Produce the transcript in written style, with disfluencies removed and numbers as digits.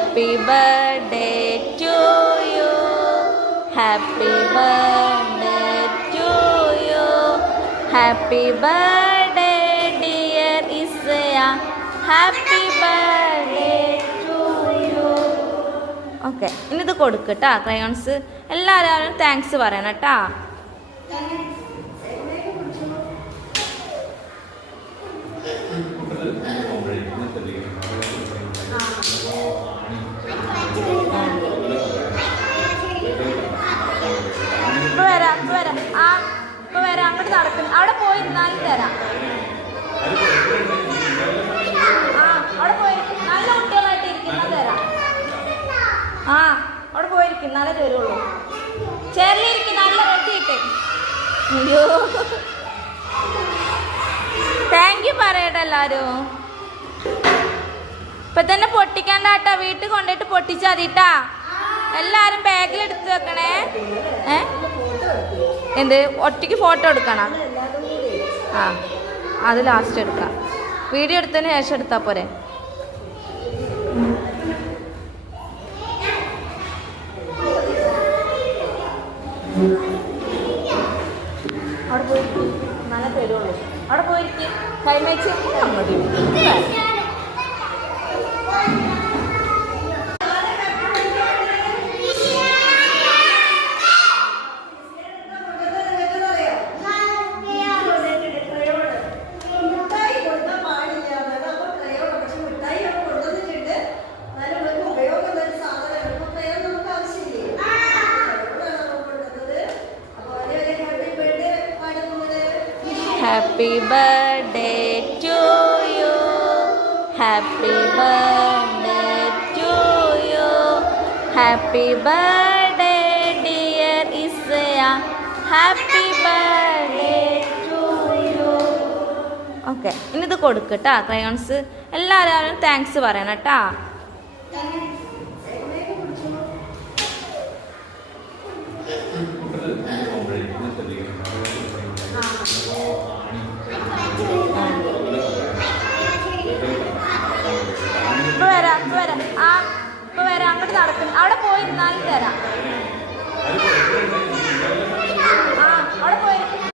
Happy birthday to you. Happy birthday to you. Happy birthday dear Isaya. Happy birthday to you. Okay, ഇനി ഇത് കൊടുക്കട്ടാ crayons. എല്ലാവരും thanks പറയണം കേട്ടാ. ഇപ്പൊ വരാം അങ്ങോട്ട് നടക്കുന്നു. അവിടെ പോയി ഇരുന്നാലും തരാം. അവിടെ പോയിരിക്കും. നല്ല കുട്ടികളായിട്ട് ഇരിക്കുന്നത് തരാം. അവിടെ പോയിരിക്കും, എന്നാലേ തരുള്ളൂ. ചെറിയിരിക്കും, നല്ല റെഡിയിട്ട്. അയ്യോ, താങ്ക് യു പറയട്ടെ എല്ലാവരും. ഇപ്പൊ തന്നെ പൊട്ടിക്കണ്ടാട്ടാ, വീട്ടിൽ കൊണ്ടുപോയിട്ട് പൊട്ടിച്ചാൽ മതിട്ടാ. എല്ലാരും ബാഗിലെടുത്ത് വെക്കണേ. എന്ത് ഒറ്റയ്ക്ക് ഫോട്ടോ എടുക്കണം? അത് ലാസ്റ്റ് എടുക്കാം. വീഡിയോ എടുത്തതിന് ശേഷം എടുത്താ പോരെ. അവിടെ പോയിരിക്കും, നല്ല തരുള്ളൂ. അവിടെ പോയിരിക്കും, കൈമേച്ച് അങ്ങോട്ട്. Happy birthday to you. Happy birthday to you. Happy birthday dear Isaya. Happy birthday to you. Okay, ഇനി ഇത് കൊടുക്കട്ടാ ക്രയോൺസ്. എല്ലാവരും താങ്ക്സ് പറയണം കേട്ടാ.